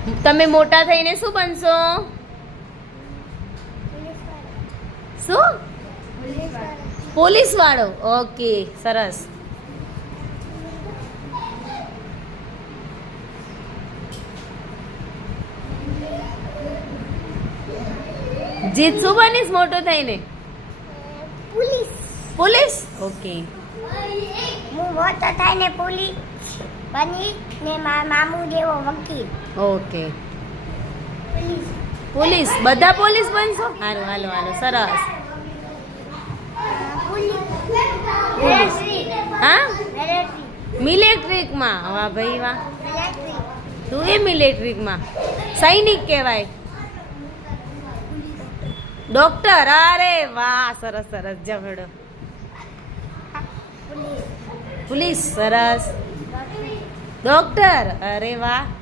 તમે મોટા થઈને શું બનશો? શું? પોલીસ વાળો. ઓકે, સરસ. જીત શું બનીશ મોટો થઈને? પોલીસ. પોલીસ. ઓકે. હું મોટો થઈને પોલીસ બની ને મારા મામુ જેવો વકીલ. ઓકે. પોલીસ. પોલીસ બધા પોલીસ બનશો? હાલો હાલો હાલો, સરસ. પોલીસ. હા, મિલિટરીમાં. વાહ ભાઈ વાહ. તું એ મિલિટરીમાં સૈનિક કહેવાય. ડોક્ટર. અરે વાહ, સરસ સરસ, ઝઘડો. પોલીસ. સરસ. ડોક્ટર. અરે વાહ.